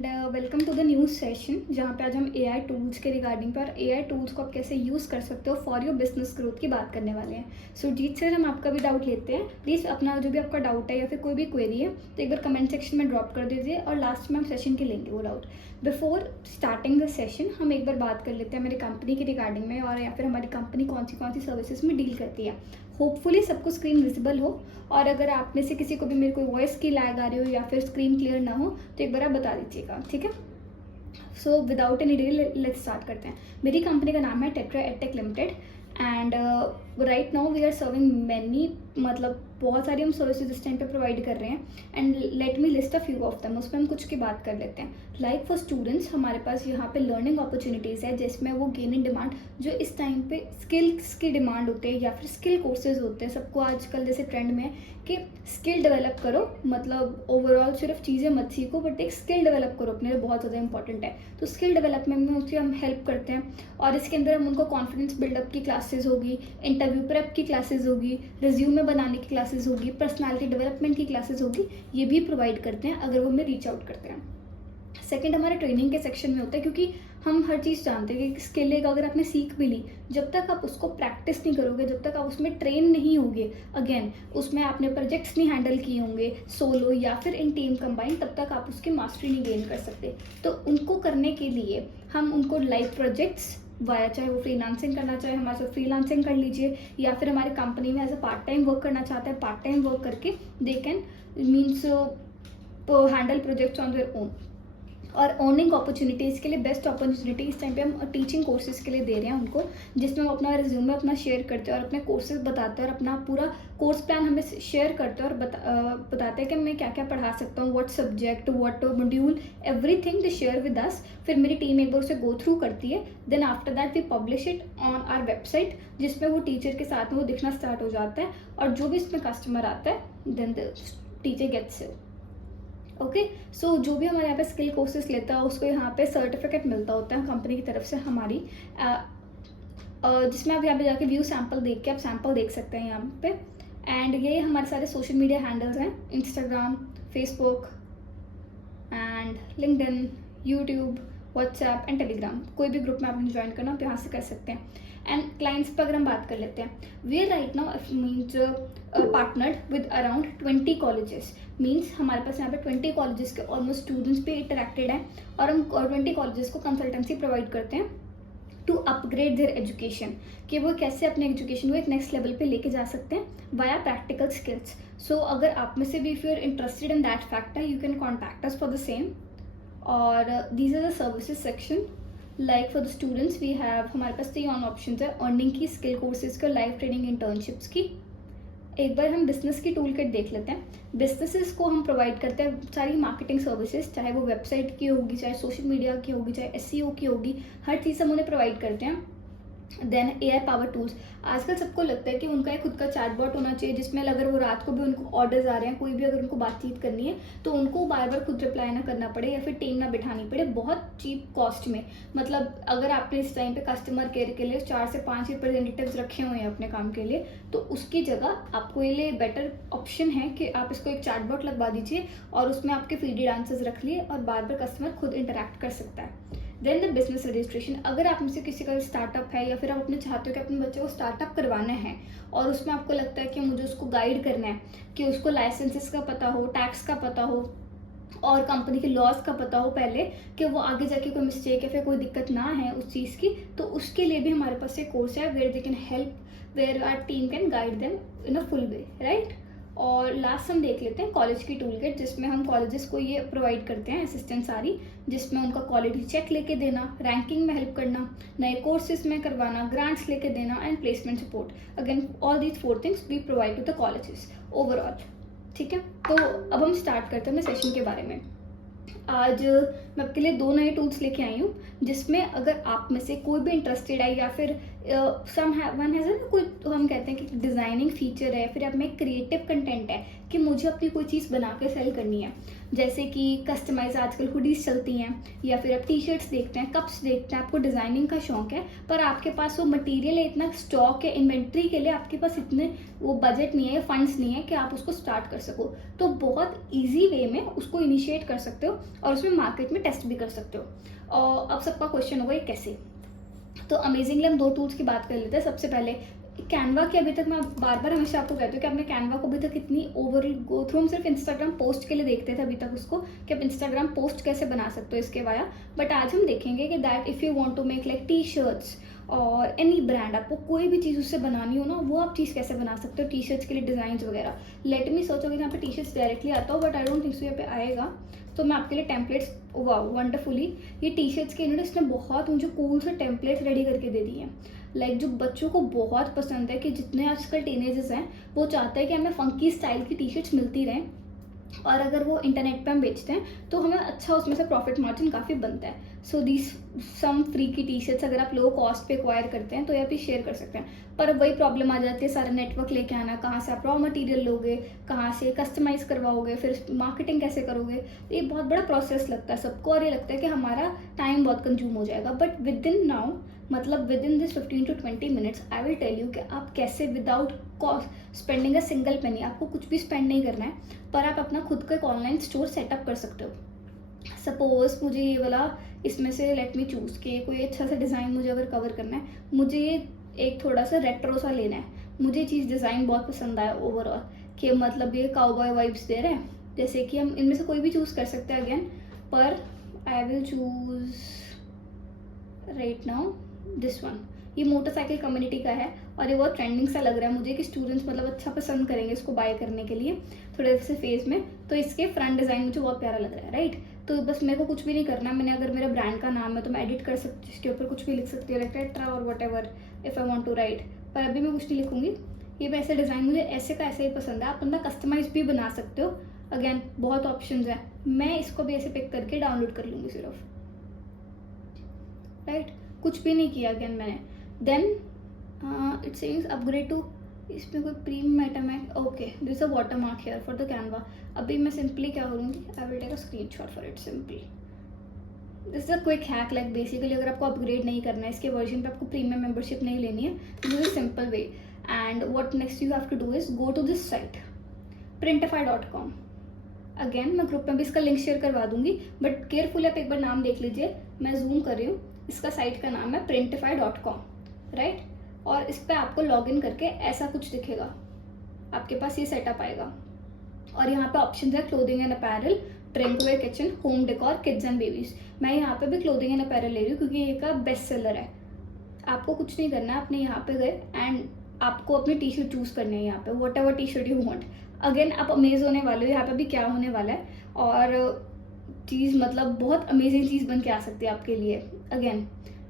Welcome to the news session जहाँ पे आज हम एआई टूल्स के रिगार्डिंग पर एआई टूल्स को आप कैसे यूज़ कर सकते हो फॉर योर बिजनेस ग्रोथ की बात करने वाले हैं। सो जीत सर, हम आपका भी डाउट लेते हैं। प्लीज़ अपना जो भी आपका डाउट है या फिर कोई भी क्वेरी है तो एक बार कमेंट सेक्शन में ड्रॉप कर दीजिए और लास्ट में हम सेशन के लेंगे वो doubt. Before starting the session हम एक बार बात कर लेते हैं मेरी कंपनी की रिगार्डिंग में, और या फिर हमारी कंपनी कौन सी सर्विसेज में डील करती है। होपफुली सबको स्क्रीन विजिबल हो, और अगर आप में से किसी को भी मेरे कोई वॉइस की लैग आ रही हो या फिर स्क्रीन क्लियर ना हो तो एक बार आप बता दीजिएगा, ठीक है। So without any delay let's start करते हैं। मेरी कंपनी का नाम है Tetra Edtech Limited and right now we are serving many, मतलब बहुत सारी हम सर्विसेज इस टाइम पे प्रोवाइड कर रहे हैं। And let me list a few of them, उस पर हम कुछ की बात कर लेते हैं। लाइक फॉर स्टूडेंट्स हमारे पास यहाँ पे लर्निंग अपॉर्चुनिटीज़ है जिसमें वो गेन इन डिमांड, जो इस टाइम पे स्किल्स की डिमांड होते हैं या फिर स्किल कोर्सेज होते हैं। सबको आजकल जैसे ट्रेंड में है कि स्किल डेवलप करो, मतलब ओवरऑल सिर्फ चीज़ें मत सीखो बट एक स्किल डेवलप करो, अपने लिए बहुत ज़्यादा इंपॉर्टेंट है। तो स्किल डेवलपमेंट में उससे हम हेल्प करते हैं, और इसके अंदर हम उनको कॉन्फिडेंस बिल्डअप की क्लासेस होगी, इंटरव्यू प्रेप की क्लासेस होगी, रिज्यूमे बनाने की क्लासेस होगी, पर्सनालिटी डेवलपमेंट की क्लासेस होगी, ये भी प्रोवाइड करते हैं अगर वो हमें रीच आउट करते हैं। सेकंड हमारे ट्रेनिंग के सेक्शन में होता है, क्योंकि हम हर चीज़ जानते हैं कि स्किल एक अगर आपने सीख भी ली, जब तक आप उसको प्रैक्टिस नहीं करोगे, जब तक आप उसमें ट्रेन नहीं होगे, अगेन उसमें आपने प्रोजेक्ट्स नहीं हैंडल किए होंगे सोलो या फिर इन टीम कंबाइन, तब तक आप उसकी मास्टरी नहीं गेन कर सकते। तो उनको करने के लिए हम उनको लाइव प्रोजेक्ट्स वाया, चाहे वो फ्रीलांसिंग करना चाहे हमारे साथ फ्रीलांसिंग कर लीजिए, या फिर हमारी कंपनी में as a part time work करना चाहते हैं, पार्ट टाइम वर्क करके they can means handle projects on their own. और अर्निंग अपॉर्चुनिटीज़ के लिए बेस्ट अपॉर्चुनिटी इस टाइम पे हम टीचिंग कोर्सेज के लिए दे रहे हैं उनको, जिसमें हम अपना रिज्यूमे अपना शेयर करते हैं और अपने कोर्सेज बताते हैं और अपना पूरा कोर्स प्लान हमें शेयर करते हैं और बताते हैं कि मैं क्या क्या पढ़ा सकता हूँ, what subject, what module, everything they share with us. फिर मेरी टीम एक बार उसे गो थ्रू करती है, then after that we publish it on our website, जिसमें वो टीचर के साथ में वो दिखना स्टार्ट हो जाता है, और जो भी इसमें कस्टमर आता है then the teacher gets it. Okay, so जो भी हमारे यहाँ पे स्किल कोर्सेज लेता है उसको यहाँ पे सर्टिफिकेट मिलता होता है कंपनी की तरफ से हमारी, जिसमें आप यहाँ पे जाके व्यू सैम्पल देख के आप सैम्पल देख सकते हैं यहाँ पे। एंड ये हमारे सारे सोशल मीडिया हैंडल्स हैं, Instagram, Facebook and LinkedIn, YouTube, WhatsApp and Telegram. कोई भी ग्रुप में आपने ज्वाइन करना आप यहाँ से कर सकते हैं। एंड क्लाइंट्स पर अगर हम बात कर लेते हैं, we are right now means partnered with around 20 colleges. Means हमारे पास यहाँ पे 20 कॉलेजेस के ऑलमोस्ट स्टूडेंट्स भी इंटरेक्टेड हैं, और हम 20 कॉलेजेस को कंसल्टेंसी प्रोवाइड करते हैं टू अपग्रेड देयर एजुकेशन, कि वो कैसे अपने एजुकेशन को एक नेक्स्ट लेवल पे लेके जा सकते हैं वाया प्रैक्टिकल स्किल्स। सो अगर आप में से भी if you are interested in that factor you can contact us for the same. और these are the services section. Like for the students we have, हमारे पास 3 ऑन ऑप्शन है, अर्निंग की, स्किल कोर्सेज का, लाइव ट्रेनिंग, इंटर्नशिप्स की। एक बार हम बिजनेस की टूल किट देख लेते हैं। बिजनेसेस को हम प्रोवाइड करते हैं सारी मार्केटिंग सर्विसेज, चाहे वो वेबसाइट की होगी, चाहे सोशल मीडिया की होगी, चाहे एसईओ की होगी, हर चीज़ हम उन्हें प्रोवाइड करते हैं। देन एआई पावर टूल्स, आजकल सबको लगता है कि उनका एक खुद का चैटबॉट होना चाहिए, जिसमें अगर वो रात को भी उनको ऑर्डर्स आ रहे हैं, कोई भी अगर उनको बातचीत करनी है तो उनको बार बार खुद रिप्लाई ना करना पड़े या फिर टीम ना बिठानी पड़े बहुत चीप कॉस्ट में। मतलब अगर आपने इस टाइम पे कस्टमर केयर के लिए 4 से 5 रिप्रेजेंटेटिव्स रखे हुए हैं अपने काम के लिए, तो उसकी जगह आपको ये लिए बेटर ऑप्शन है कि आप इसको एक चैटबॉट लगवा दीजिए और उसमें आपके फीडेड आंसर्स रख लिए और बार बार कस्टमर खुद इंटरैक्ट कर सकता है। देन द बिजनेस रजिस्ट्रेशन, अगर आप में से किसी का स्टार्टअप है या फिर आप अपने चाहते हो कि अपने बच्चे को स्टार्टअप करवाना है और उसमें आपको लगता है कि मुझे उसको गाइड करना है, कि उसको लाइसेंसेस का पता हो, टैक्स का पता हो और कंपनी के लॉज का पता हो पहले, कि वो आगे जाके कोई मिस्टेक या फिर कोई दिक्कत ना है उस चीज़ की, तो उसके लिए भी हमारे पास एक कोर्स है where they can help, where our team can guide them in a full way, right. और लास्ट हम देख लेते हैं कॉलेज की टूल किट, जिसमें हम कॉलेजेस को ये प्रोवाइड करते हैं असिस्टेंट सारी, जिसमें उनका क्वालिटी चेक लेके देना, रैंकिंग में हेल्प करना, नए कोर्सेज में करवाना, ग्रांट्स लेके देना and placement support. Again all these 4 things we provide to the colleges overall, ठीक है। तो अब हम स्टार्ट करते हैं सेशन के बारे में। आज मैं आपके लिए 2 नए टूल्स लेके आई हूँ, जिसमें अगर आप में से कोई भी इंटरेस्टेड है या फिर वन हैज़ ना, कोई हम कहते हैं कि डिज़ाइनिंग फीचर है, फिर आप में क्रिएटिव कंटेंट है कि मुझे अपनी कोई चीज़ बना के सेल करनी है, जैसे कि कस्टमाइज आजकल हुडीज़ चलती हैं, या फिर आप टी शर्ट्स देखते हैं, कप्स देखते हैं, आपको डिज़ाइनिंग का शौक है पर आपके पास वो मटेरियल है, इतना स्टॉक है, इन्वेंट्री के लिए आपके पास इतने वो बजट नहीं है, फंड्स नहीं है कि आप उसको स्टार्ट कर सको, तो बहुत ईजी वे में उसको इनिशिएट कर सकते हो और उसमें मार्केट में टेस्ट भी कर सकते हो। और अब सबका क्वेश्चन होगा ये कैसे, तो अमेजिंगली हम 2 टूल्स की बात कर लेते हैं। सबसे पहले कैनवा की, अभी तक मैं बार बार हमेशा आपको कहती हूँ कि आपने कैनवा को अभी तक इतनी ओवरऑल गो थ्रू, हम सिर्फ इंस्टाग्राम पोस्ट के लिए देखते थे अभी तक उसको कि आप इंस्टाग्राम पोस्ट कैसे बना सकते हो इसके वाया, बट आज हम देखेंगे कि that if you want to make like T shirts और एनी ब्रांड, आपको कोई भी चीज़ उससे बनानी हो ना, वो आप चीज़ कैसे बना सकते हो टी शर्ट्स के लिए, डिज़ाइन वगैरह। लेट मी सोचोगे यहाँ पे टी शर्ट्स डायरेक्टली आता हो, but I don't think so यहाँ पे आएगा, तो मैं आपके लिए टेम्पलेट्स, वाह वंडरफुली, ये टी शर्ट्स के इन्होंने इसने बहुत मुझे कूल से टेम्पलेट्स रेडी करके दे दिए हैं, लाइक जो बच्चों को बहुत पसंद है, कि जितने आजकल टीनेजर्स हैं वो चाहते हैं कि हमें फंकी स्टाइल की टी शर्ट्स मिलती रहें, और अगर वो इंटरनेट पे हम बेचते हैं तो हमें अच्छा उसमें से प्रॉफिट मार्जिन काफ़ी बनता है। सो दीज सम फ्री की टी शर्ट्स अगर आप लो कॉस्ट पे एक्वायर करते हैं तो ये आप शेयर कर सकते हैं, पर वही प्रॉब्लम आ जाती है, सारा नेटवर्क लेके आना, कहाँ से आप रॉ मटेरियल लोगे, कहाँ से कस्टमाइज करवाओगे, फिर मार्केटिंग कैसे करोगे, ये बहुत बड़ा प्रोसेस लगता है सबको, और ये लगता है कि हमारा टाइम बहुत कंज्यूम हो जाएगा। बट विद इन नाउ, मतलब within this 15 to 20 minutes I will tell you कि आप कैसे without cost spending a single penny, आपको कुछ भी स्पेंड नहीं करना है, पर आप अपना खुद का एक ऑनलाइन स्टोर सेटअप कर सकते हो। सपोज मुझे ये वाला, इसमें से लेट मी चूज़ कि कोई अच्छा सा डिज़ाइन मुझे अगर कवर करना है, मुझे ये एक थोड़ा सा रेट्रो सा लेना है, मुझे चीज़ डिज़ाइन बहुत पसंद आया ओवरऑल, कि मतलब ये काउबॉय वाइब्स दे रहे हैं, जैसे कि हम इनमें से कोई भी चूज़ कर सकते हैं अगेन, पर I will choose right now this one. ये मोटरसाइकिल कम्युनिटी का है और ये बहुत ट्रेंडिंग सा लग रहा है मुझे कि स्टूडेंट्स मतलब अच्छा पसंद करेंगे इसको बाय करने के लिए थोड़े से फेज में, तो इसके फ्रंट डिज़ाइन मुझे बहुत प्यारा लग रहा है, राइट। तो बस मेरे को कुछ भी नहीं करना, मैंने अगर मेरा ब्रांड का नाम है तो मैं एडिट कर सकती हूँ, इसके ऊपर कुछ भी लिख सकती हूँ, टेट्रा और whatever if I want to write, पर अभी मैं कुछ नहीं लिखूंगी। ये वैसे डिज़ाइन मुझे ऐसे का ऐसे ही पसंद है, आप अपना कस्टमाइज भी बना सकते हो, अगेन बहुत ऑप्शन है, मैं इसको भी ऐसे पिक करके डाउनलोड कर लूँगी सिर्फ, राइट, कुछ भी नहीं किया अगेन मैंने। Then it sayings upgrade to, इसमें कोई प्रीमियम आइटम है, okay this a water mark here for the Canva. अभी मैं सिंपली क्या करूँगी, I will take a screenshot for it simply. This is a quick hack, like basically अगर आपको upgrade नहीं करना है इसके वर्जन पे, आपको प्रीमियम मेंबरशिप नहीं लेनी है, this is simple way. And what next you have to do is go to this site printify.com। Again मैं ग्रुप में भी इसका लिंक शेयर करवा दूंगी, बट केयरफुल आप एक बार नाम देख लीजिए, मैं जूम कर रही हूँ, इसका साइट का नाम है printify.com, राइट। और इस पर आपको लॉग इन करके ऐसा कुछ दिखेगा, आपके पास ये सेटअप आएगा, और यहाँ पे ऑप्शन है clothing and apparel, drinkware, kitchen, home decor, kids and babies. मैं यहाँ पे भी क्लोथिंग एंड अपैरल ले रही हूँ क्योंकि ये का बेस्ट सेलर है। आपको कुछ नहीं करना है, आपने यहाँ पे गए एंड आपको अपनी टी शर्ट चूज करनी है, यहाँ पे what ever T shirt you want. Again आप अमेज होने वाले हो, यहाँ पे भी क्या होने वाला है, और चीज़ मतलब बहुत अमेजिंग चीज़ बन के आ सकती है आपके लिए। अगेन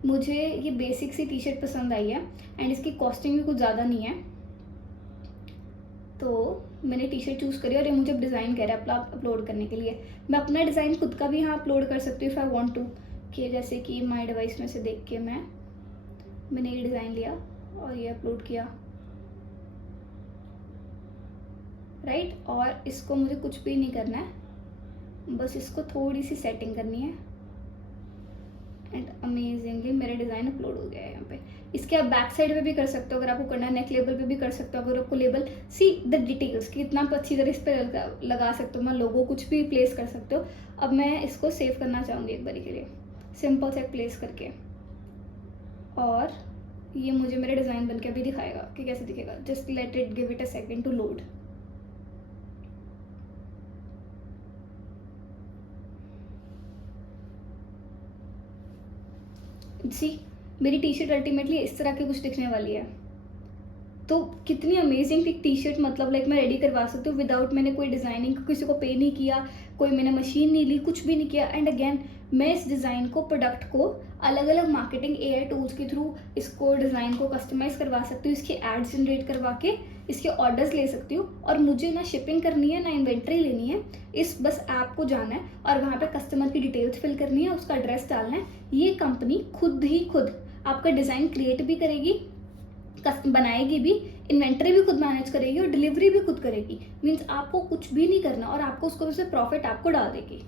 मुझे ये बेसिक सी टी शर्ट पसंद आई है एंड इसकी कॉस्टिंग भी कुछ ज़्यादा नहीं है, तो मैंने टी शर्ट चूज़ करी और ये मुझे डिज़ाइन कह रहा है अपलोड करने के लिए। मैं अपना डिज़ाइन खुद का भी यहाँ अपलोड कर सकती हूँ इफ़ आई वांट टू, कि जैसे कि माई डिवाइस में से देख के मैंने ये डिज़ाइन लिया और ये अपलोड किया, राइट। और इसको मुझे कुछ भी नहीं करना है, बस इसको थोड़ी सी सेटिंग करनी है एंड अमेजिंगली मेरा डिज़ाइन अपलोड हो गया है यहाँ पे। इसके आप बैक साइड पे भी कर सकते हो अगर आपको करना है, नेक लेबल पे भी कर सकते हो अगर आपको लेबल, सी द डिटेल्स कि इतना अच्छी तरह इस पर लगा सकते हो, मैं लोगो कुछ भी प्लेस कर सकते हो। अब मैं इसको सेव करना चाहूँगी एक बारी के लिए, सिंपल से प्लेस करके, और ये मुझे मेरा डिज़ाइन बन के अभी दिखाएगा कि कैसे दिखेगा। Just let it give it a second to load. See मेरी टी शर्ट अल्टीमेटली इस तरह की कुछ दिखने वाली है, तो कितनी अमेजिंग टी शर्ट, मतलब लाइक मैं रेडी करवा सकती हूँ विदाउट मैंने कोई डिज़ाइनिंग, किसी को पे नहीं किया, कोई मैंने मशीन नहीं ली, कुछ भी नहीं किया। एंड अगेन मैं इस डिज़ाइन को, प्रोडक्ट को अलग अलग मार्केटिंग एआई टूल्स के थ्रू इसको डिज़ाइन को कस्टमाइज़ करवा सकती हूँ, इसके एड्स जनरेट करवा के इसके ऑर्डर्स ले सकती हूँ, और मुझे ना शिपिंग करनी है ना इन्वेंट्री लेनी है, इस बस ऐप को जाना है और वहाँ पे कस्टमर की डिटेल्स फिल करनी है, उसका एड्रेस डालना है, ये कंपनी खुद आपका डिज़ाइन क्रिएट भी करेगी, बनाएगी भी, इन्वेंटरी भी खुद मैनेज करेगी और डिलीवरी भी खुद करेगी। मीन्स आपको कुछ भी नहीं करना और आपको उसको से प्रॉफिट आपको डाल देगी।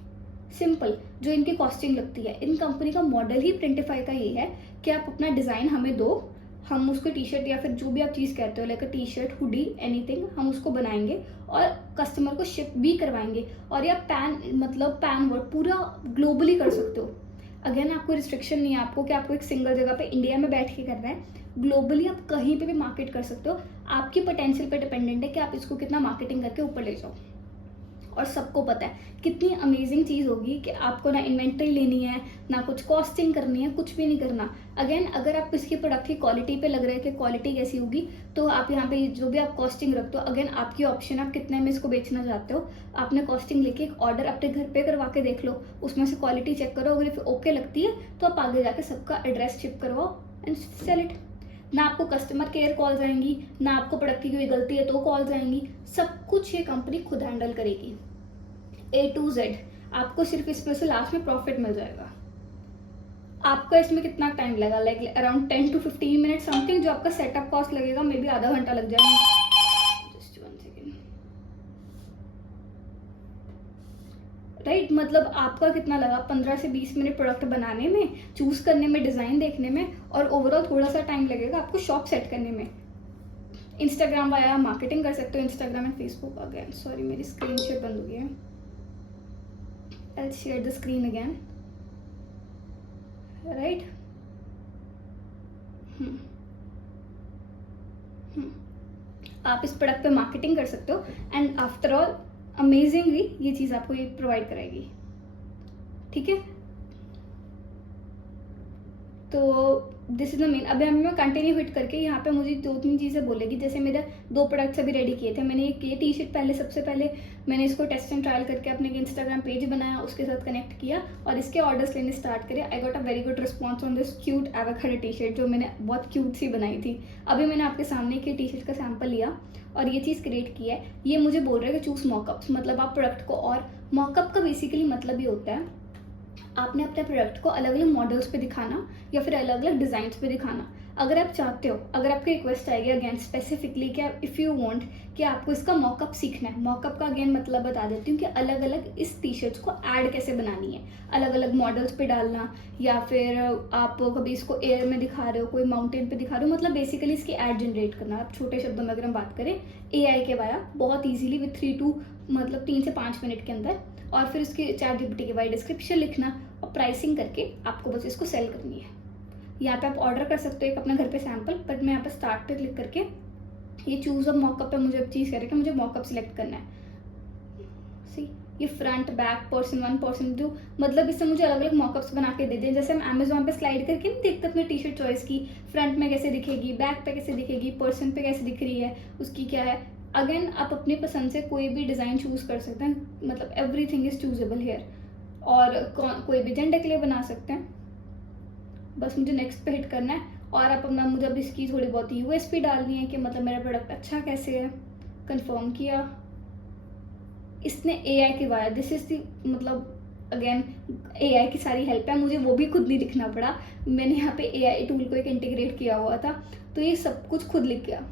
सिंपल। जो इनकी कॉस्टिंग लगती है, इन कंपनी का मॉडल ही प्रिंटिफाई का ये है कि आप अपना डिज़ाइन हमें दो, हम उसको टी शर्ट या फिर जो भी आप चीज़ कहते हो like T shirt, hoodie, anything, हम उसको बनाएंगे और कस्टमर को शिप भी करवाएंगे। और या पैन वर्ड पूरा ग्लोबली कर सकते हो। अगेन आपको रिस्ट्रिक्शन नहीं है आपको कि आपको एक सिंगल जगह पे इंडिया में बैठ के करना है। ग्लोबली आप कहीं पे भी मार्केट कर सकते हो। आपकी पोटेंशियल पे डिपेंडेंट है कि आप इसको कितना मार्केटिंग करके ऊपर ले जाओ। और सबको पता है कितनी अमेजिंग चीज़ होगी कि आपको ना इन्वेंट्री लेनी है, ना कुछ कॉस्टिंग करनी है, कुछ भी नहीं करना। अगेन अगर आप इसकी प्रोडक्ट की क्वालिटी पे लग रहा है कि क्वालिटी कैसी होगी, तो आप यहाँ पे जो भी आप कॉस्टिंग रखते हो, अगेन आपकी ऑप्शन, आप कितने में इसको बेचना चाहते हो। आपने कॉस्टिंग लेके एक ऑर्डर अपने घर पे करवा के देख लो, उसमें से क्वालिटी चेक करो, अगर फिर ओके लगती है तो आप आगे जाके सबका एड्रेस शिप करवाओ एंड सेल इट। ना आपको कस्टमर केयर कॉल्स आएंगी, ना आपको प्रोडक्ट की कोई गलती है तो कॉल्स आएंगी, सब कुछ ये कंपनी खुद हैंडल करेगी A to Z। आपको सिर्फ इसमें से लास्ट में प्रॉफिट मिल जाएगा। आपका इसमें कितना टाइम लगेगा, like around 10 to 15 minute something. जो आपका सेटअप कॉस्ट लगेगा मे बी आधा घंटा लग जाएगा। Just 1 second. राइट, मतलब आपका कितना लगा, 15 से 20 मिनट प्रोडक्ट बनाने में, चूज करने में, डिजाइन देखने में, और ओवरऑल थोड़ा सा टाइम लगेगा आपको शॉप सेट करने में। इंस्टाग्राम वाया मार्केटिंग कर सकते हो, Instagram and Facebook. Again sorry, मेरी स्क्रीन शेयर बंद हो गई है। I'll share the screen again. Right? आप इस प्रोडक्ट पे मार्केटिंग कर सकते हो एंड आफ्टर ऑल अमेजिंगली ये चीज़ आपको ये प्रोवाइड कराएगी। ठीक है, तो दिस इज द मेन। अभी मैं कंटिन्यू हिट करके यहाँ पे मुझे 2-3 चीज़ें बोलेगी। जैसे मेरे 2 प्रोडक्ट्स अभी रेडी किए थे मैंने। ये टी शर्ट पहले, सबसे पहले मैंने इसको टेस्ट एंड ट्रायल करके अपने इंस्टाग्राम पेज बनाया, उसके साथ कनेक्ट किया और इसके ऑर्डर्स लेने स्टार्ट करे। I got a very good response on this cute avocado T shirt, जो मैंने बहुत क्यूट सी बनाई थी। अभी मैंने आपके सामने की टी शर्ट का सैम्पल लिया और ये चीज़ क्रिएट की है। ये मुझे बोल रहा है कि चूज मॉकअप्स, मतलब आप प्रोडक्ट को, और मॉकअप का बेसिकली मतलब ये होता है आपने अपने प्रोडक्ट को अलग अलग मॉडल्स पे दिखाना या फिर अलग अलग डिजाइन पे दिखाना। अगर आप चाहते हो, अगर आपकी रिक्वेस्ट आएगी अगेन स्पेसिफिकली कि इफ़ यू वांट कि आपको इसका मॉकअप सीखना है। मॉकअप का अगेन मतलब बता देती हूँ कि अलग अलग इस टी शर्ट्स को ऐड कैसे बनानी है, अलग अलग मॉडल्स पे डालना, या फिर आप कभी इसको एयर में दिखा रहे हो, कोई माउंटेन पे दिखा रहे हो, मतलब बेसिकली इसकी ऐड जनरेट करना। आप छोटे शब्दों में अगर हम बात करें, AI के वाया बहुत ईजिली विथ 3 से 5 मिनट के अंदर, और फिर उसकी ChatGPT के वाया डिस्क्रिप्शन लिखना और प्राइसिंग करके आपको बस इसको सेल करनी है। यहाँ पे आप ऑर्डर कर सकते हो एक अपना घर पे सैंपल, बट मैं यहाँ पे स्टार्ट पे क्लिक करके ये चूज ऑफ मॉकअप पे मुझे अब चीज़ करे कि मुझे मॉकअप सिलेक्ट करना है। सी, ये फ्रंट, बैक, पर्सन 1, पर्सन 2, मतलब इससे मुझे अलग अलग मॉकअप्स बना के दे दें। जैसे हम अमेजोन पे स्लाइड करके नहीं देखते अपने टी शर्ट चॉइस की, फ्रंट में कैसे दिखेगी, बैक पे कैसे दिखेगी, पर्सन पे कैसे दिख रही है, उसकी क्या है। अगेन आप अपनी पसंद से कोई भी डिज़ाइन चूज कर सकते हैं, मतलब एवरीथिंग इज चूजेबल हेयर। और कोई भी जेंडर के लिए बना सकते हैं। बस मुझे नेक्स्ट पे हिट करना है और आप अपना, मुझे अब इसकी थोड़ी बहुत USP डालनी है कि मतलब मेरा प्रोडक्ट अच्छा कैसे है। कंफर्म किया, इसने AI की वाया, दिस इज दी, मतलब अगेन AI की सारी हेल्प है, मुझे वो भी खुद नहीं लिखना पड़ा। मैंने यहाँ पे AI टूल को एक इंटीग्रेट किया हुआ था, तो ये सब कुछ खुद लिख गया।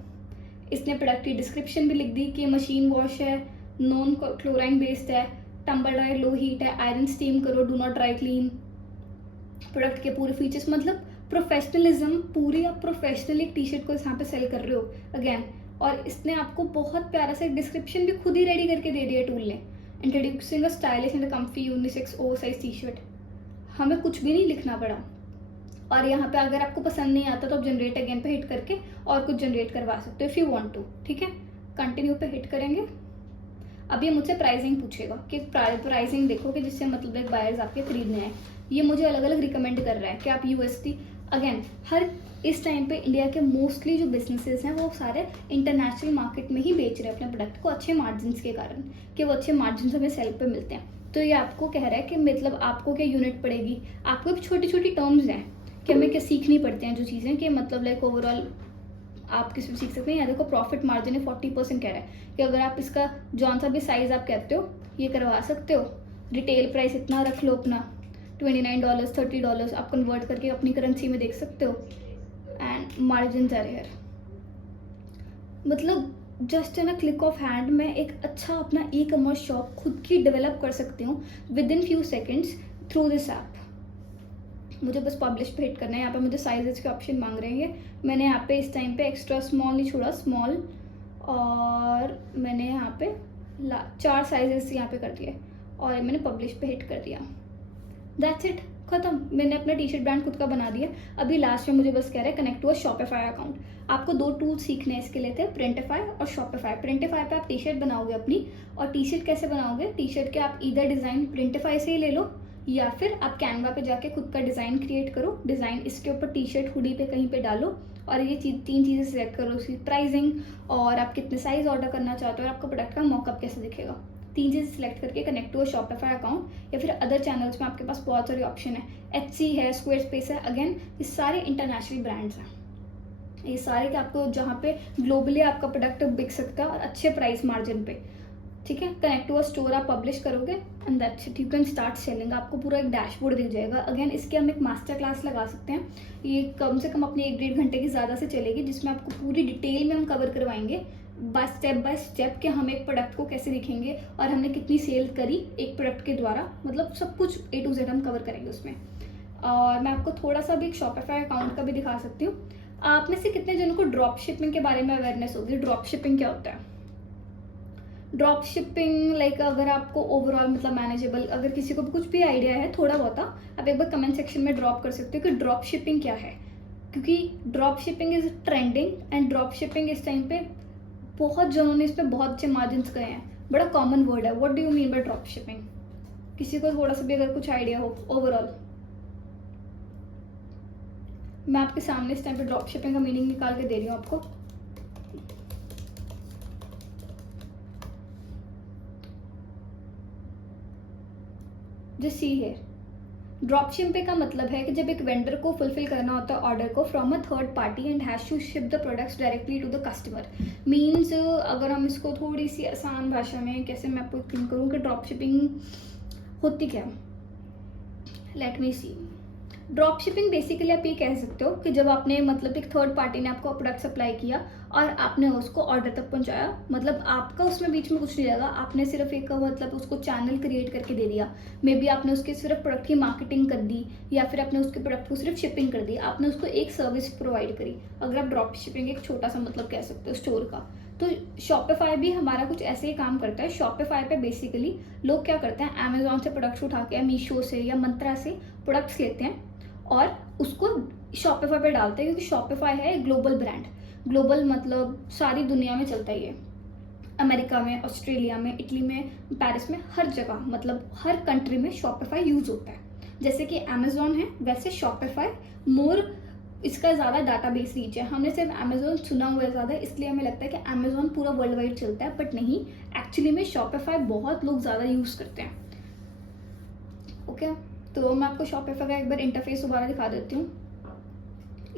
इसने प्रोडक्ट की डिस्क्रिप्शन भी लिख दी कि मशीन वॉश है, नॉन क्लोराइन बेस्ड है, टम्बल ड्राई, लो हीट है, आयरन स्टीम करो, do not dry clean. Product के पूरे फीचर्स, मतलब प्रोफेशनलिज्म, पूरी आप प्रोफेशनली एक टी शर्ट को यहाँ पे सेल कर रहे हो अगेन। और इसने आपको बहुत प्यारा सा डिस्क्रिप्शन भी खुद ही रेडी करके दे दिया टूल ने। Introducing a stylish and comfy unisex oversize T shirt, हमें कुछ भी नहीं लिखना पड़ा। और यहाँ पे अगर आपको पसंद नहीं आता तो आप जनरेट अगेन पे हिट करके और कुछ जनरेट करवा सकते हो इफ़ यू वांट टू। ठीक है, कंटिन्यू पे हिट करेंगे। अब ये मुझसे प्राइसिंग पूछेगा कि प्राइसिंग देखो कि जिससे मतलब एक बायर्स आपके खरीदने आए। ये मुझे अलग अलग रिकमेंड कर रहा है कि आप USD, अगेन हर इस टाइम पे इंडिया के मोस्टली जो बिजनेसेस हैं वो सारे इंटरनेशनल मार्केट में ही बेच रहे हैं अपने प्रोडक्ट को अच्छे मार्जिन के कारण, कि वो अच्छे मार्जिन हमें सेल पे मिलते हैं। तो ये आपको कह रहा है कि मतलब आपको क्या यूनिट पड़ेगी, आपको छोटी छोटी टर्म्स हैं कि हमें क्या सीखनी पड़ते हैं जो चीज़ें, कि मतलब लाइक ओवरऑल आप किस में सीख सकते हैं। यहाँ देखो प्रॉफिट मार्जिन है 40% कह रहा है कि अगर आप इसका जौन सा भी साइज आप कहते हो ये करवा सकते हो। रिटेल प्राइस इतना रख लो अपना, $29, $30 आप कन्वर्ट करके अपनी करेंसी में देख सकते हो, एंड मार्जिन आर हियर। मतलब just in a click of hand मैं एक अच्छा अपना ई कॉमर्स शॉप खुद की डेवलप कर सकती हूँ with in few seconds through this app. मुझे बस पब्लिश पे हिट करना है। यहाँ पे मुझे साइजेस के ऑप्शन मांग रहे हैं। मैंने यहाँ पे इस टाइम पे एक्स्ट्रा स्मॉल नहीं छोड़ा, स्मॉल, और मैंने यहाँ पे 4 साइजेस यहाँ पे कर दिए और मैंने पब्लिश पे हिट कर दिया। दैट्स इट, खत्म। मैंने अपना टी शर्ट ब्रांड खुद का बना दिया। अभी लास्ट में मुझे बस कह रहा है connect to a Shopify account. आपको 2 टूल सीखने हैं इसके लिए थे, प्रिंटिफाई और शॉपिफाई। प्रिंटिफाई पे आप टी शर्ट बनाओगे अपनी, और टी शर्ट कैसे बनाओगे, टी शर्ट के आप इधर डिज़ाइन प्रिंटिफाई से ही ले लो, या फिर आप कैनवा पे जाके खुद का डिज़ाइन क्रिएट करो। डिज़ाइन इसके ऊपर टी शर्ट हुडी पे कहीं पे डालो, और ये 3 चीज़ें सिलेक्ट करो, उसकी प्राइसिंग और आप कितने साइज ऑर्डर करना चाहते हो और आपका प्रोडक्ट का मॉकअप कैसे दिखेगा। 3 चीज़ सिलेक्ट करके कनेक्ट टू शॉपिफाई अकाउंट, या फिर अदर चैनल्स में आपके पास बहुत सारे ऑप्शन है। Etsy है, स्क्वेयरस्पेस है। अगेन ये सारे इंटरनेशनल ब्रांड्स हैं, ये सारे के आपको जहाँ पे ग्लोबली आपका प्रोडक्ट बिक सकता है और अच्छे प्राइस मार्जिन पे, ठीक है। कनेक्ट टू अ स्टोर आप पब्लिश करोगे and that's it, you can start selling. आपको पूरा एक डैशबोर्ड दिख जाएगा। अगेन इसके हम एक मास्टर क्लास लगा सकते हैं, ये कम से कम अपनी 1-1.5 घंटे की ज़्यादा से चलेगी, जिसमें आपको पूरी डिटेल में हम कवर करवाएंगे बाय स्टेप कि हम एक प्रोडक्ट को कैसे दिखेंगे और हमने कितनी सेल करी एक प्रोडक्ट के द्वारा। मतलब सब कुछ A to Z हम कवर करेंगे उसमें। और मैं आपको थोड़ा सा भी एक शॉपिफाई अकाउंट का भी दिखा सकती हूँ। आप में से कितने जनों को ड्रॉप शिपिंग के बारे में अवेयरनेस होगी? ड्रॉप शिपिंग क्या होता है? ड्रॉप शिपिंग लाइक अगर आपको ओवरऑल मतलब मैनेजेबल, अगर किसी को भी कुछ भी आइडिया है थोड़ा बहुत, आप एक बार कमेंट सेक्शन में ड्रॉप कर सकते हो कि ड्रॉप शिपिंग क्या है, क्योंकि drop shipping is trending and drop shipping इस टाइम पे बहुत जनों ने इस पर बहुत अच्छे मार्जिन्स गए हैं। बड़ा कॉमन वर्ड है। What do you mean by drop shipping? किसी को थोड़ा सा भी अगर कुछ आइडिया हो ओवरऑल। मैं आपके सामने इस टाइम पे ड्रॉप शिपिंग का मीनिंग निकाल के दे रही हूँ आपको। Just see here, drop shipping का मतलब है कि जब एक वेंडर को फुलफिल करना होता है ऑर्डर को from a third party and has to ship the products directly to the customer. Means अगर हम इसको थोड़ी सी आसान भाषा में कैसे मैं आपको एक्सप्लेन करूँ कि ड्रॉप शिपिंग होती क्या। लेट मी सी। ड्रॉप शिपिंग बेसिकली आप ये कह सकते हो कि जब आपने मतलब एक थर्ड पार्टी ने आपको प्रोडक्ट सप्लाई किया और आपने उसको ऑर्डर तक पहुंचाया, मतलब आपका उसमें बीच में कुछ नहीं लगा, आपने सिर्फ एक मतलब उसको चैनल क्रिएट करके दे दिया। मे बी आपने उसके सिर्फ प्रोडक्ट की मार्केटिंग कर दी, या फिर आपने उसके प्रोडक्ट को सिर्फ शिपिंग कर दी, आपने उसको एक सर्विस प्रोवाइड करी। अगर आप ड्रॉप शिपिंग एक छोटा सा मतलब कह सकते हो स्टोर का। तो शॉपिफाई भी हमारा कुछ ऐसे ही काम करता है। शॉपिफाई पे बेसिकली लोग क्या करते हैं, अमेजोन से प्रोडक्ट्स उठा के, मीशो से या मंत्रा से प्रोडक्ट्स लेते हैं और उसको शॉपिफाई पे डालते हैं, क्योंकि शॉपिफाई है ग्लोबल ब्रांड। ग्लोबल मतलब सारी दुनिया में चलता ही है, अमेरिका में, ऑस्ट्रेलिया में, इटली में, पेरिस में, हर जगह, मतलब हर कंट्री में शॉपिफाई यूज होता है। जैसे कि अमेजोन है वैसे शॉपिफाई मोर, इसका ज़्यादा डाटाबेस रीच है। हमने सिर्फ अमेजोन सुना हुआ है ज़्यादा, इसलिए हमें लगता है कि अमेजोन पूरा वर्ल्ड वाइड चलता है, बट नहीं, एक्चुअली में शॉपिफाई बहुत लोग ज़्यादा यूज़ करते हैं। ओके, तो मैं आपको शॉपिफाई का एक बार इंटरफेस दोबारा दिखा देती हूँ।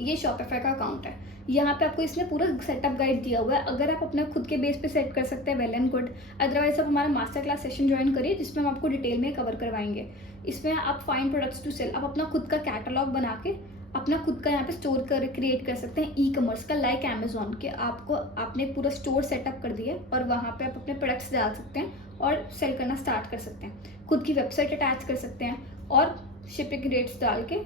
ये शॉपिफाई का अकाउंट है। यहाँ पे आपको इसने पूरा सेटअप गाइड दिया हुआ है। अगर आप अपने खुद के बेस पे सेट कर सकते हैं, वेल एंड गुड। अदरवाइज आप हमारा मास्टर क्लास सेशन ज्वाइन करिए, जिसमें हम आपको डिटेल में कवर करवाएंगे। इसमें आप फाइंड प्रोडक्ट्स टू सेल, आप अपना खुद का कैटलॉग बना के अपना खुद का यहाँ पे स्टोर कर क्रिएट कर सकते हैं ई कॉमर्स का, लाइक अमेजोन के। आपने पूरा स्टोर सेटअप कर दिया और वहाँ पे आप अपने प्रोडक्ट्स डाल सकते हैं और सेल करना स्टार्ट कर सकते हैं। खुद की वेबसाइट अटैच कर सकते हैं और शिपिंग रेट्स डाल के,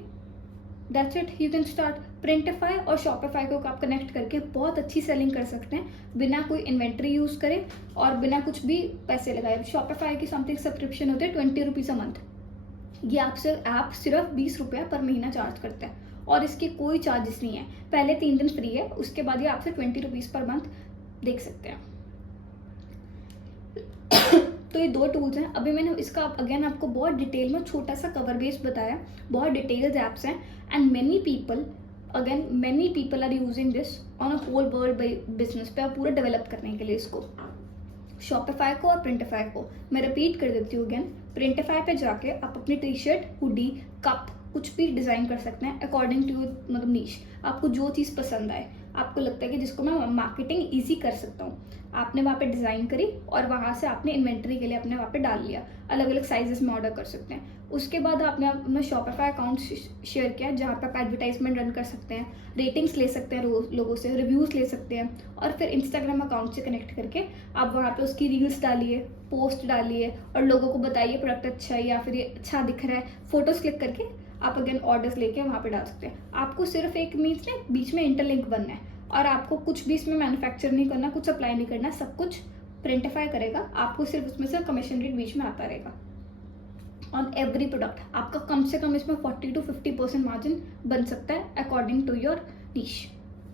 that's it, you can start. Printify और शॉपिफाई को आप कनेक्ट करके बहुत अच्छी सेलिंग कर सकते हैं बिना कोई इन्वेंट्री यूज करे और बिना कुछ भी पैसे लगाए। शॉपिफाई की समथिंग सब्सक्रिप्शन होते हैं 20 रुपीज़ अ मंथ। ये आपसे ऐप सिर्फ 20 रुपये पर महीना चार्ज करता है और इसके कोई चार्जेस नहीं है। पहले 3 दिन फ्री है, उसके बाद ये आपसे 20 रुपीज़ पर मंथ देख सकते हैं। तो ये 2 टूल्स हैं। अभी मैंने इसका अगेन आपको बहुत डिटेल में छोटा सा कवर बेस बताया, बहुत डिटेल्स ऐप्स हैं and many people are using this on a whole world business पे, पूरा डेवलप करने के लिए इसको, शॉपिफाई को और प्रिंटिफाई को। मैं रिपीट कर देती हूँ अगेन, प्रिंटिफाई पे जाके आप अपनी टी शर्ट, हुडी, कप कुछ भी डिज़ाइन कर सकते हैं अकॉर्डिंग टू मतलब नीश, आपको जो चीज़ पसंद आए। आपको लगता है कि जिसको मैं मार्केटिंग ईजी कर सकता हूँ, आपने वहाँ पे डिज़ाइन करी और वहाँ से आपने इन्वेंट्री के लिए अपने वहाँ पे डाल लिया, अलग अलग साइजेस में ऑर्डर कर सकते हैं। उसके बाद आपने अपना शॉपिफाई अकाउंट शेयर किया जहाँ पे आप एडवर्टाइजमेंट रन कर सकते हैं, रेटिंग्स ले सकते हैं लोगों से, रिव्यूज़ ले सकते हैं, और फिर इंस्टाग्राम अकाउंट से कनेक्ट करके आप वहाँ पे उसकी रील्स डालिए, पोस्ट डालिए और लोगों को बताइए प्रोडक्ट अच्छा है या फिर ये अच्छा दिख रहा है, फोटोज़ क्लिक करके आप अगेन ऑर्डर्स लेके वहाँ पे डाल सकते हैं। आपको सिर्फ एक मीन्स में बीच में इंटरलिंक बनना है और आपको कुछ भी इसमें मैन्युफैक्चर नहीं करना, कुछ सप्लाई नहीं करना, सब कुछ प्रिंटिफाई करेगा, आपको सिर्फ उसमें से कमीशन रेट बीच में आता रहेगा ऑन एवरी प्रोडक्ट। आपका कम से कम इसमें 40 to 50% मार्जिन बन सकता है अकॉर्डिंग टू योर नीश।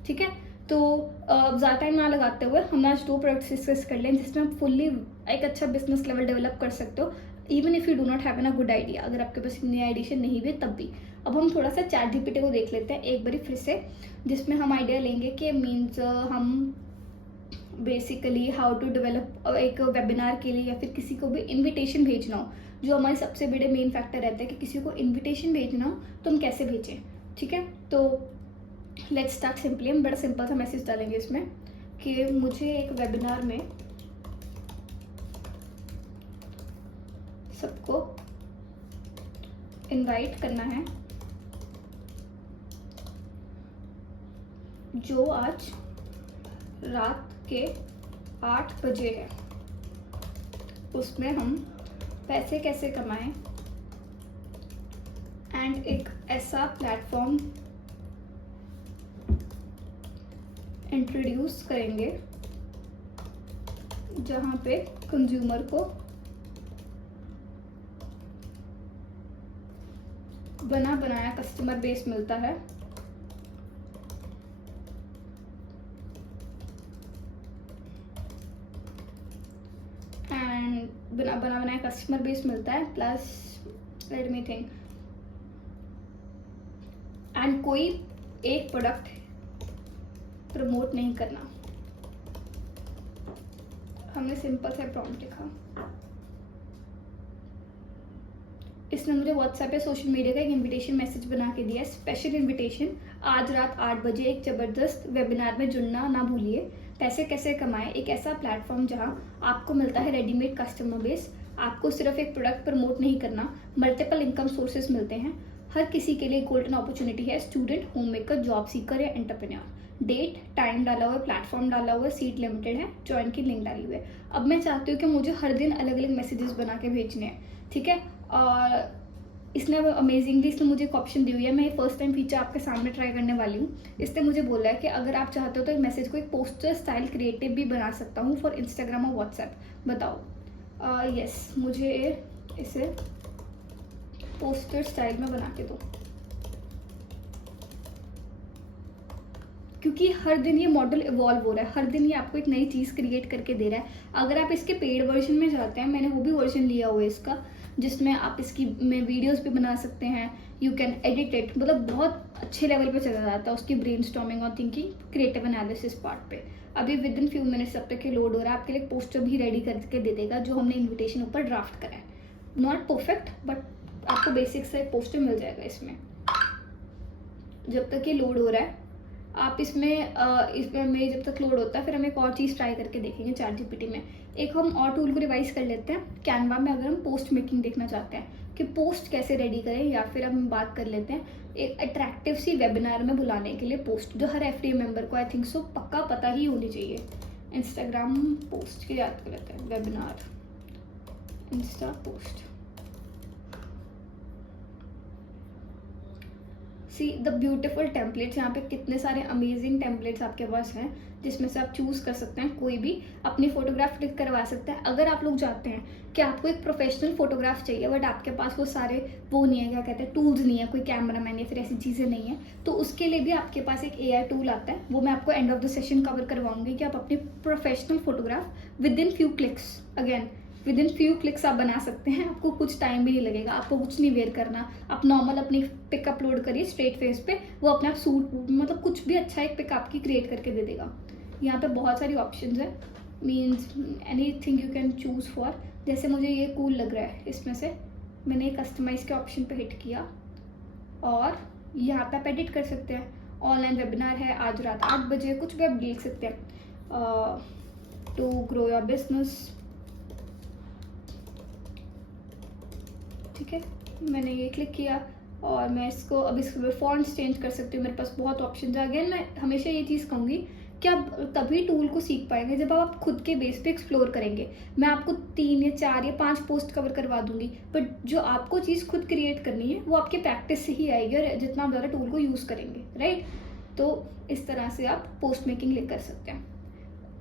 ठीक है, तो ज़्यादा टाइम ना लगाते हुए हमने आज 2 प्रोडक्ट्स डिस्कस कर लें जिसमें आप फुल्ली एक अच्छा बिजनेस लेवल डेवलप कर सकते हो, even if you do not have an a good idea. अगर आपके पास इतनी आइडिया नहीं भी तब भी। अब हम थोड़ा सा चैट जीपीटी को देख लेते हैं एक बारी फिर से, जिसमें हम आइडिया लेंगे कि मीन्स हम बेसिकली हाउ टू डेवलप एक वेबिनार के लिए या फिर किसी को भी इन्विटेशन भेजना हो, जो हमारे सबसे बड़े मेन फैक्टर रहता है कि किसी को इन्विटेशन भेजना हो तो हम कैसे भेजें। ठीक है, तो लेट्स स्टार्ट सिंपली। हम बड़ा सिंपल सा मैसेज डालेंगे इसमें कि मुझे एक वेबिनार में सबको इनवाइट करना है जो आज रात के 8 बजे है। उसमें हम पैसे कैसे कमाएं एंड एक ऐसा प्लेटफॉर्म इंट्रोड्यूस करेंगे जहां पे कंज्यूमर को बना बनाया कस्टमर बेस मिलता है एंड बना बनाया कस्टमर बेस मिलता है plus let me think and कोई एक प्रोडक्ट प्रमोट नहीं करना। हमने सिंपल सा प्रॉम्प्ट लिखा। इसने मुझे व्हाट्सएप पे सोशल मीडिया का एक इनविटेशन मैसेज बना के दिया, स्पेशल इनविटेशन, आज रात 8 बजे एक ज़बरदस्त वेबिनार में जुड़ना ना भूलिए, पैसे कैसे कमाएं, एक ऐसा प्लेटफॉर्म जहां आपको मिलता है रेडीमेड कस्टमर बेस, आपको सिर्फ एक प्रोडक्ट प्रमोट नहीं करना, मल्टीपल इनकम सोर्सेज मिलते हैं, हर किसी के लिए गोल्डन अपॉर्चुनिटी है, student, home maker, job seeker या एंटरप्रेन्योर, डेट टाइम डाला हुआ है, प्लेटफॉर्म डाला हुआ है, सीट लिमिटेड है, ज्वाइन की लिंक डाली हुई है। अब मैं चाहती हूँ कि मुझे हर दिन अलग अलग मैसेजेस बना के भेजने हैं। ठीक है, और इसने अमेजिंगली इसने मुझे एक ऑप्शन दी हुई है। मैं ये फर्स्ट टाइम फीचर आपके सामने ट्राई करने वाली हूँ। इसने मुझे बोला है कि अगर आप चाहते हो तो एक मैसेज को एक पोस्टर स्टाइल क्रिएटिव भी बना सकता हूँ फॉर इंस्टाग्राम और व्हाट्सएप। बताओ। यस, मुझे इसे पोस्टर स्टाइल में बना के दो, क्योंकि हर दिन ये मॉडल इवॉल्व हो रहा है, हर दिन ये आपको एक नई चीज़ क्रिएट करके दे रहा है। अगर आप इसके पेड वर्जन में जाते हैं, मैंने वो भी वर्जन लिया हुआ है इसका, जिसमें आप इसकी में वीडियोस भी बना सकते हैं, यू कैन एडिट इट, मतलब बहुत अच्छे लेवल पे चला जाता है उसकी ब्रेनस्टॉर्मिंग और थिंकिंग, क्रिएटिव एनालिसिस पार्ट पे। अभी विद इन फ्यू मिनट्स जब तक ये लोड हो रहा है, आपके लिए पोस्टर भी रेडी करके दे देगा जो हमने इन्विटेशन ऊपर ड्राफ्ट करा है। नॉट परफेक्ट बट आपको बेसिक से एक पोस्टर मिल जाएगा इसमें। जब तक ये लोड हो रहा है आप इसमें जब तक लोड होता है फिर हम एक और चीज़ ट्राई करके देखेंगे चैट जीपीटी में। एक हम और टूल को रिवाइज कर लेते हैं कैनवा में, अगर हम पोस्ट मेकिंग देखना चाहते हैं कि पोस्ट कैसे रेडी करें, या फिर हम बात कर लेते हैं एक अट्रैक्टिव सी वेबिनार में बुलाने के लिए पोस्ट, जो हर एफडी मेंबर को आई थिंक सो पक्का पता ही होनी चाहिए। इंस्टाग्राम पोस्ट की याद कर लेते हैं, webinar Insta post. See the beautiful templates, यहाँ पे कितने सारे अमेजिंग टेम्पलेट्स आपके पास हैं जिसमें से आप चूज़ कर सकते हैं, कोई भी अपनी फोटोग्राफ क्लिक करवा सकता है। अगर आप लोग चाहते हैं कि आपको एक प्रोफेशनल फोटोग्राफ चाहिए बट आपके पास वो सारे वो नहीं है, क्या कहते हैं, टूल्स नहीं है, कोई कैमरामैन या फिर ऐसी चीज़ें नहीं है, तो उसके लिए भी आपके पास एक AI टूल आता है, वो मैं आपको end of the session cover करवाऊंगी कि आप अपनी professional photograph within few clicks, again within few clicks आप बना सकते हैं। आपको कुछ टाइम भी नहीं लगेगा, आपको कुछ नहीं वेयर करना, आप नॉर्मल अपनी पिक अपलोड करिए स्ट्रेट फेस पे, वो अपना सूट मतलब कुछ भी अच्छा एक पिक आपकी क्रिएट करके दे देगा। यहाँ पे बहुत सारी ऑप्शंस है, means anything you can choose for. जैसे मुझे ये कूल लग रहा है, इसमें से मैंने कस्टमाइज के ऑप्शन पे हिट किया और यहाँ पे आप एडिट कर सकते हैं ऑनलाइन वेबिनार है आज रात 8 बजे, कुछ भी आप देख सकते हैं। टू ग्रो योर बिजनेस, ठीक है, मैंने ये क्लिक किया और मैं इसको अब इसके फॉन्ट्स चेंज कर सकती हूँ। मेरे पास बहुत ऑप्शन है। अगेन मैं हमेशा ये चीज़ कहूँगी कि आप तभी टूल को सीख पाएंगे जब आप खुद के बेस पे एक्सप्लोर करेंगे। मैं आपको 3 या 4 या 5 पोस्ट कवर करवा दूंगी, बट जो आपको चीज़ खुद क्रिएट करनी है वो आपके प्रैक्टिस से ही आएगी और जितना आप ज़्यादा टूल को यूज़ करेंगे, राइट। तो इस तरह से आप पोस्ट मेकिंग ले कर सकते हैं।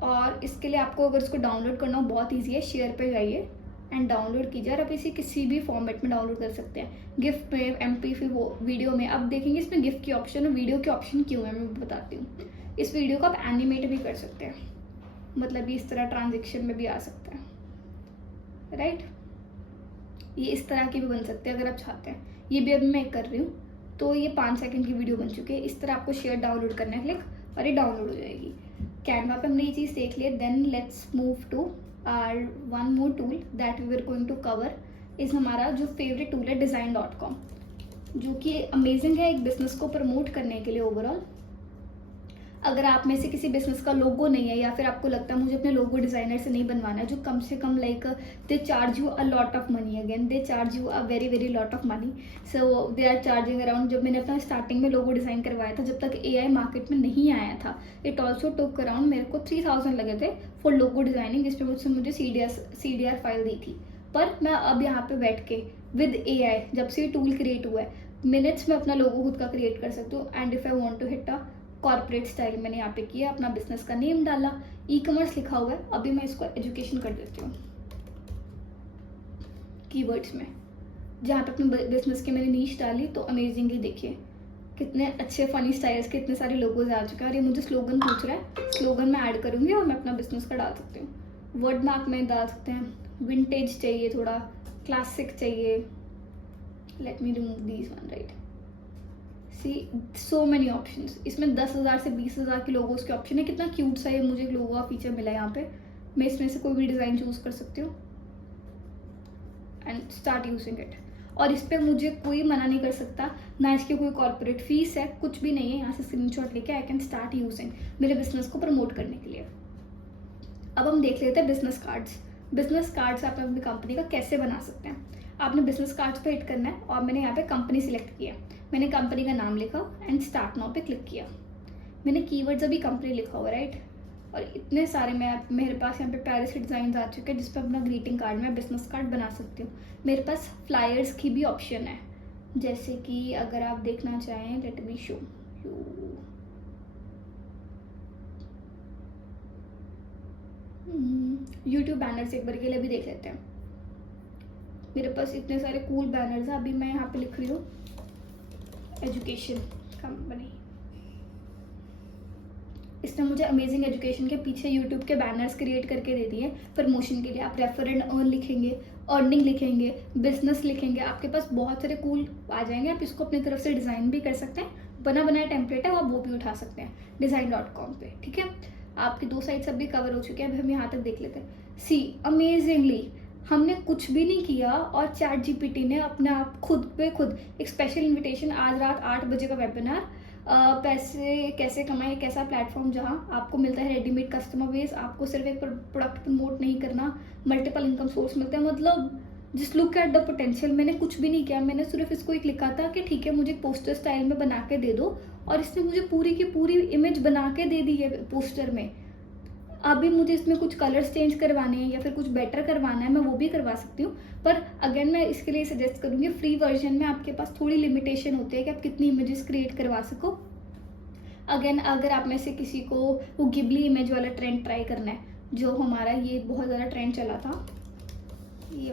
और इसके लिए आपको अगर इसको डाउनलोड करना हो बहुत ईजी है, शेयर पे जाइए एंड डाउनलोड कीजिए। और आप इसे किसी भी फॉर्मेट में डाउनलोड कर सकते हैं, गिफ्ट में, MP3 वो वीडियो में। अब देखेंगे इसमें गिफ्ट की ऑप्शन और वीडियो की ऑप्शन क्यों है, मैं बताती हूँ। इस वीडियो को आप एनिमेट भी कर सकते हैं, मतलब इस तरह ट्रांजेक्शन में भी आ सकता है, राइट। ये इस तरह की भी बन सकते हैं अगर आप चाहते हैं। ये भी अभी मैं कर रही हूँ, तो ये 5 सेकंड की वीडियो बन चुकी है। इस तरह आपको शेयर डाउनलोड करना है, क्लिक, और ये डाउनलोड हो जाएगी। कैनवा पे हमने ये चीज़ देख लिया। Then let's move to our one more tool that we are going to cover is हमारा जो फेवरेट टूल है design.com, जो कि अमेजिंग है एक बिजनेस को प्रमोट करने के लिए ओवरऑल। अगर आप में से किसी बिजनेस का लोगो नहीं है या फिर आपको लगता है मुझे अपने लोगो डिजाइनर से नहीं बनवाना है, जो कम से कम like they charge you a lot of money, again they charge you a very very lot of money. So they are charging around, जब मैंने अपना स्टार्टिंग में लोगो डिज़ाइन करवाया था, जब तक AI मार्केट में नहीं आया था, इट ऑल्सो टुक अराउंड मेरे को 3000 लगे थे फॉर लोगो डिज़ाइनिंग, जिसमें मुझे CDR फाइल दी थी। पर मैं अब यहाँ पे बैठ के विद AI, जब से ये टूल क्रिएट हुआ है, मिनट्स में अपना लोगो खुद का क्रिएट कर सकती हूँ। And if I want to hit a corporate style, मैंने यहाँ पे किया, अपना बिजनेस का नेम डाला, ई-कॉमर्स लिखा हुआ है। अभी मैं इसको एजुकेशन कर देती हूँ कीवर्ड्स में, जहाँ पे अपने बिजनेस की मैंने नीश डाली। तो अमेजिंगली देखिए कितने अच्छे फनी स्टाइल्स के इतने सारे लोगोज आ चुके हैं। और ये मुझे स्लोगन पूछ रहा है, स्लोगन मैं ऐड करूँगी और मैं अपना बिजनेस का डाल सकती हूँ। वर्ड मार्क में डाल सकते हैं, विंटेज चाहिए, थोड़ा क्लासिक चाहिए, let me remove these one, right. See so many options. इसमें 10,000 से 20,000 के लोगोस के ऑप्शन है। कितना क्यूट सा ये मुझे लोगो का फीचर मिला है यहाँ पे। मैं इसमें से कोई भी डिज़ाइन चूज कर सकती हूँ एंड स्टार्ट यूजिंग इट। और इस पर मुझे कोई मना नहीं कर सकता, ना इसकी कोई कॉर्पोरेट फीस है, कुछ भी नहीं है। यहाँ से स्क्रीनशॉट लेके आई कैन स्टार्ट यूजिंग मेरे बिजनेस को प्रमोट करने के लिए। अब हम देख लेते हैं बिजनेस कार्ड्स। बिजनेस कार्ड्स आप अपनी कंपनी का कैसे बना सकते हैं। आपने बिजनेस कार्ड्स पे हिट करना है और मैंने यहाँ पे कंपनी सिलेक्ट किया। मैंने कंपनी का नाम लिखा एंड स्टार्ट नाउ पे क्लिक किया। मैंने कीवर्ड्स अभी कंपनी लिखा हुआ, राइट। और इतने सारे मेरे पास यहाँ पे प्यारे से डिज़ाइन आ चुके हैं, जिस पर अपना ग्रीटिंग कार्ड में बिजनेस कार्ड बना सकती हूँ। मेरे पास फ्लायर्स की भी ऑप्शन है, जैसे कि अगर आप देखना चाहें, let me show you. YouTube banners एक बार के लिए भी देख लेते हैं। मेरे पास इतने सारे कूल बैनर्स हैं। अभी मैं यहाँ पे लिख रही हूँ एजुकेशन कंपनी। इसने मुझे अमेजिंग एजुकेशन के पीछे यूट्यूब के बैनर्स क्रिएट करके दे दिए प्रमोशन के लिए। आप रेफर एंड अर्न लिखेंगे, अर्निंग लिखेंगे, बिजनेस लिखेंगे, आपके पास बहुत सारे कूल आ जाएंगे। आप इसको अपनी तरफ से डिज़ाइन भी कर सकते हैं, बना बनाया टेम्पलेट है, आप वो भी उठा सकते हैं design.com पे, ठीक है। आपकी 2 साइट्स अभी कवर हो चुके हैं। अभी हम यहाँ तक देख लेते हैं। सी अमेजिंगली हमने कुछ भी नहीं किया और ChatGPT ने अपने आप खुद पे खुद एक स्पेशल इनविटेशन, आज रात 8 बजे का वेबिनार, पैसे कैसे कमाए, एक ऐसा प्लेटफॉर्म जहां आपको मिलता है रेडीमेड कस्टमर बेस, आपको सिर्फ एक प्रोडक्ट प्रमोट नहीं करना, मल्टीपल इनकम सोर्स मिलते हैं। मतलब जिस लुक एट द पोटेंशियल। मैंने कुछ भी नहीं किया, मैंने सिर्फ इसको एक लिखा था कि ठीक है मुझे पोस्टर स्टाइल में बना के दे दो, और इसने मुझे पूरी की पूरी इमेज बना के दे दी है पोस्टर में। अभी मुझे इसमें कुछ कलर्स चेंज करवाने हैं या फिर कुछ बेटर करवाना है, मैं वो भी करवा सकती हूँ। पर अगेन मैं इसके लिए सजेस्ट करूँगी, फ्री वर्जन में आपके पास थोड़ी लिमिटेशन होती है कि आप कितनी इमेजेस क्रिएट करवा सको। अगेन अगर आप में से किसी को वो गिबली इमेज वाला ट्रेंड ट्राई करना है, जो हमारा ये बहुत ज़्यादा ट्रेंड चला था, ये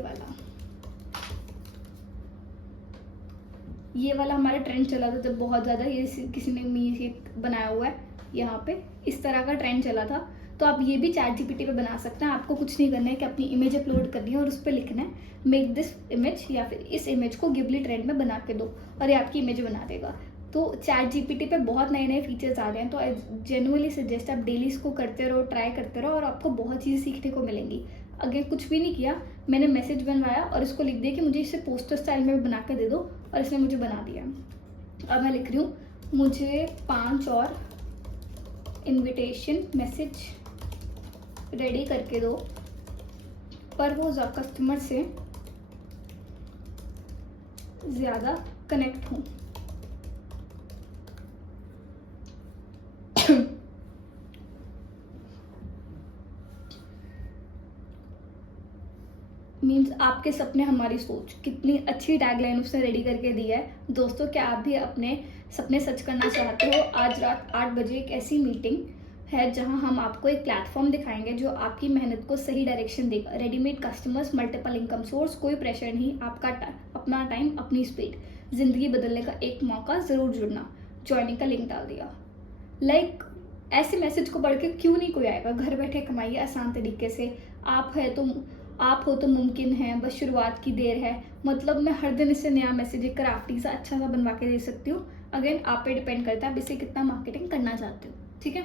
वाला हमारा ट्रेंड चला था जब बहुत ज़्यादा, ये किसी ने ये बनाया हुआ है यहाँ पे, इस तरह का ट्रेंड चला था। तो आप ये भी ChatGPT पे बना सकते हैं। आपको कुछ नहीं करना है कि अपनी इमेज अपलोड करनी है और उस पर लिखना है मेक दिस इमेज, या फिर इस इमेज को गिबली ट्रेंड में बना के दो, और ये आपकी इमेज बना देगा। तो ChatGPT पे बहुत नए नए फीचर्स आ रहे हैं, तो आई जेन्युइनली सजेस्ट आप डेली इसको करते रहो, ट्राई करते रहो, और आपको बहुत चीज़ें सीखने को मिलेंगी। अगर कुछ भी नहीं किया, मैंने मैसेज बनवाया और इसको लिख दिया कि मुझे इसे पोस्टर स्टाइल में बना के दे दो, और इसने मुझे बना दिया। अब मैं लिख रही हूँ मुझे 5 और इनविटेशन मैसेज रेडी करके दो, पर वो कस्टमर से ज़्यादा कनेक्ट हूँ। मीन्स आपके सपने हमारी सोच, कितनी अच्छी टैगलाइन उसने रेडी करके दी है। दोस्तों, क्या आप भी अपने सपने सच करना चाहते हो? आज रात 8 बजे एक ऐसी मीटिंग है जहां हम आपको एक प्लेटफॉर्म दिखाएंगे जो आपकी मेहनत को सही डायरेक्शन देगा। Readymade customers, multiple income source, कोई प्रेशर नहीं, आपका अपना टाइम, अपनी स्पीड, जिंदगी बदलने का एक मौका, जरूर जुड़ना। ज्वाइनिंग का लिंक डाल दिया। ऐसे मैसेज को पढ़ के क्यों नहीं कोई आएगा? घर बैठे कमाइए आसान तरीके से। आप हो तो मुमकिन है, बस शुरुआत की देर है। मतलब मैं हर दिन इससे नया मैसेज, एक क्राफ्टी सा अच्छा सा बनवा के दे सकती हूँ। अगेन आप पे डिपेंड करता है आप इसे कितना मार्केटिंग करना चाहते हो। ठीक है,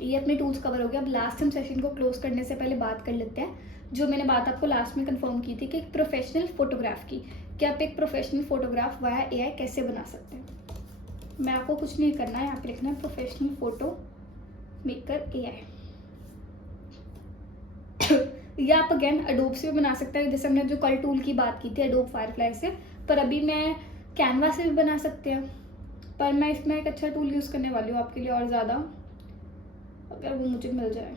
ये अपने टूल्स कवर हो गया। अब लास्ट हम सेशन को क्लोज करने से पहले बात कर लेते हैं, जो मैंने बात आपको लास्ट में कंफर्म की थी कि एक प्रोफेशनल फोटोग्राफ की, कि आप एक प्रोफेशनल फोटोग्राफ वाया एआई कैसे बना सकते हैं। मैं आपको कुछ नहीं करना है, यहाँ पे लिखना है प्रोफेशनल फोटो मेकर एआई। या आप अगेन एडोब से भी बना सकते हैं, जैसे हमने जो कल टूल की बात की थी एडोब फायरफ्लाई से, पर अभी मैं कैनवा से भी बना सकते हैं। पर मैं इसमें एक अच्छा टूल यूज़ करने वाली हूँ आपके लिए और ज़्यादा, अगर वो मुझे मिल जाए।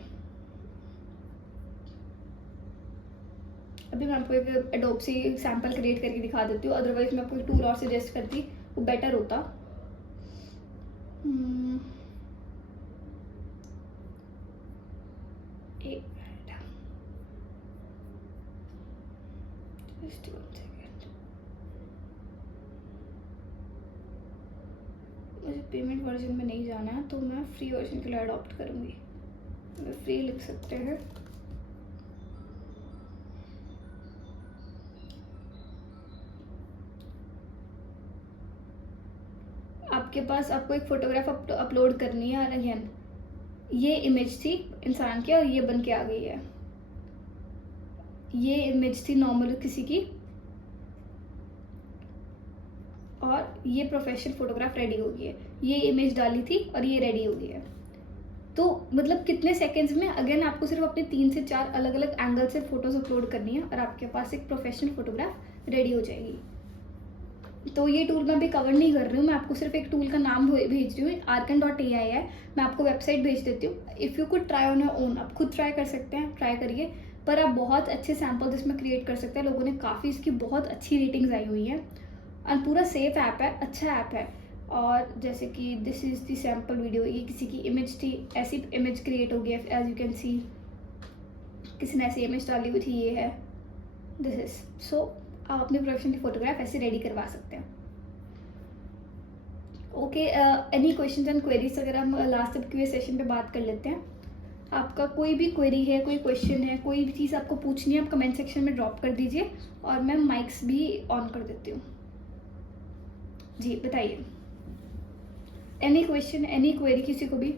अभी मैं आपको एक एडोब से सैम्पल क्रिएट करके दिखा देती हूँ, अदरवाइज मैं आपको एक टूल और सजेस्ट करती, वो बेटर होता। मुझे पेमेंट वर्जन में नहीं जाना है, तो मैं फ्री वर्जन के लिए अडॉप्ट करूँगी। फ्री लिख सकते हैं। आपके पास आपको एक फोटोग्राफ अपलोड करनी है, और अगेन ये इमेज थी इंसान की और ये बन के आ गई है। ये इमेज थी नॉर्मल किसी की, और ये प्रोफेशनल फोटोग्राफ रेडी हो गई है। ये इमेज डाली थी और ये रेडी हो गई है। तो मतलब कितने सेकंड्स में, अगेन आपको सिर्फ अपने 3 से 4 अलग अलग एंगल से फोटोज अपलोड करनी है और आपके पास एक प्रोफेशनल फोटोग्राफ रेडी हो जाएगी। तो ये टूल मैं अभी कवर नहीं कर रही हूँ, मैं आपको सिर्फ एक टूल का नाम भेज रही हूँ, arkan.ai है। मैं आपको वेबसाइट भेज देती हूँ। If you could try on your own, आप खुद ट्राई कर सकते हैं, ट्राई करिए। पर आप बहुत अच्छे सैम्पल्स इसमें क्रिएट कर सकते हैं। लोगों ने काफ़ी इसकी बहुत अच्छी रेटिंग्स आई हुई हैं, और पूरा सेफ ऐप है, अच्छा ऐप है। और जैसे कि this is the sample video, ये किसी की इमेज थी, ऐसी इमेज क्रिएट हो गई है, एज यू कैन सी किसी ने ऐसी इमेज डाली हुई थी, ये है, दिस इज। सो आप अपनी प्रोफेशनल की फोटोग्राफ ऐसे रेडी करवा सकते हैं। Okay, any question and queries? अगर हम लास्ट क्यूए सेशन पे बात कर लेते हैं। आपका कोई भी क्वेरी है, कोई क्वेश्चन है, कोई भी चीज़ आपको पूछनी है, आप कमेंट सेक्शन में ड्रॉप कर दीजिए, और मैं माइक्स भी ऑन कर देती हूँ। जी बताइए, एनी क्वेश्चन, एनी क्वेरी किसी को भी?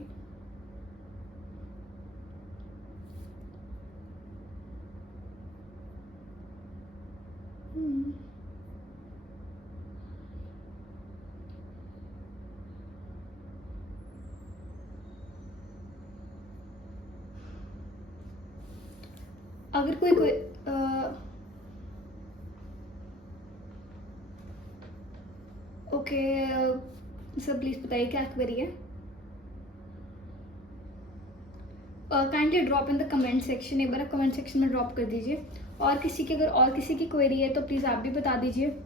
अगर कोई ओके सर, प्लीज बताइए क्या क्वेरी है। Kindly drop in the comment section, एक बार आप कमेंट सेक्शन में ड्रॉप कर दीजिए। और किसी की, अगर और किसी की क्वेरी है तो प्लीज़ आप भी बता दीजिए।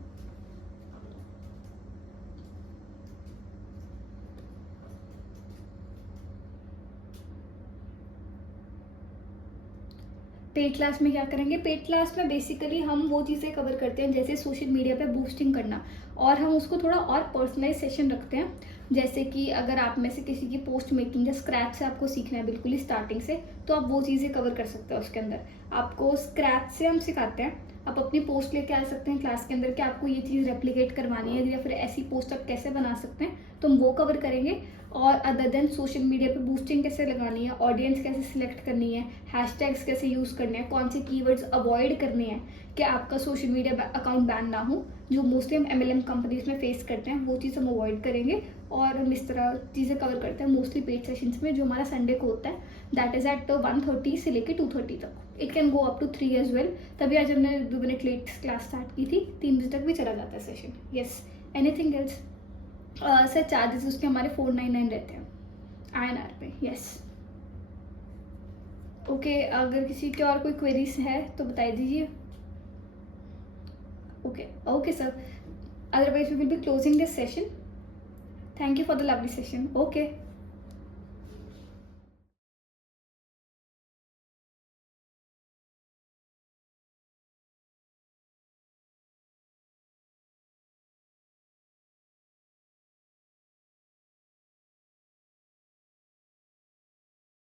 पेड क्लास में क्या करेंगे? पेड क्लास में बेसिकली हम वो चीज़ें कवर करते हैं, जैसे सोशल मीडिया पे बूस्टिंग करना, और हम उसको थोड़ा और पर्सनलाइज सेशन रखते हैं। जैसे कि अगर आप में से किसी की पोस्ट मेकिंग या स्क्रैच से आपको सीखना है बिल्कुल ही स्टार्टिंग से, तो आप वो चीज़ें कवर कर सकते हैं। उसके अंदर आपको स्क्रैच से हम सिखाते हैं, आप अपनी पोस्ट लेके आ सकते हैं क्लास के अंदर कि आपको ये चीज़ रेप्लिकेट करवानी है, या फिर ऐसी पोस्ट आप कैसे बना सकते हैं, तो हम वो कवर करेंगे। और अदर देन सोशल मीडिया पे बूस्टिंग कैसे लगानी है, ऑडियंस कैसे सिलेक्ट करनी है, हैशटैग्स कैसे यूज़ करने हैं, कौन से कीवर्ड्स अवॉइड करने हैं कि आपका सोशल मीडिया अकाउंट बैन ना हो, जो मोस्टली हम MLM कंपनीज में फेस करते हैं वो चीज़ हम अवॉइड करेंगे। और हम इस तरह चीज़ें कवर करते हैं मोस्टली पेड सेशंस में, जो हमारा संडे को होता है, दैट इज़ एट 1:30 से लेकर 2:30 तक। It can go up to 3 as well. तभी आज हमने 2 मिनट लेट क्लास स्टार्ट की थी, 3 बजे तक भी चला जाता है session. Yes, anything else? Sir charges उसके हमारे 499 रहते हैं INR पे। Yes, okay. अगर किसी के और कोई क्वेरीज है तो बता दीजिए। Okay sir, otherwise we will be closing this session. Thank you for the lovely session. Okay.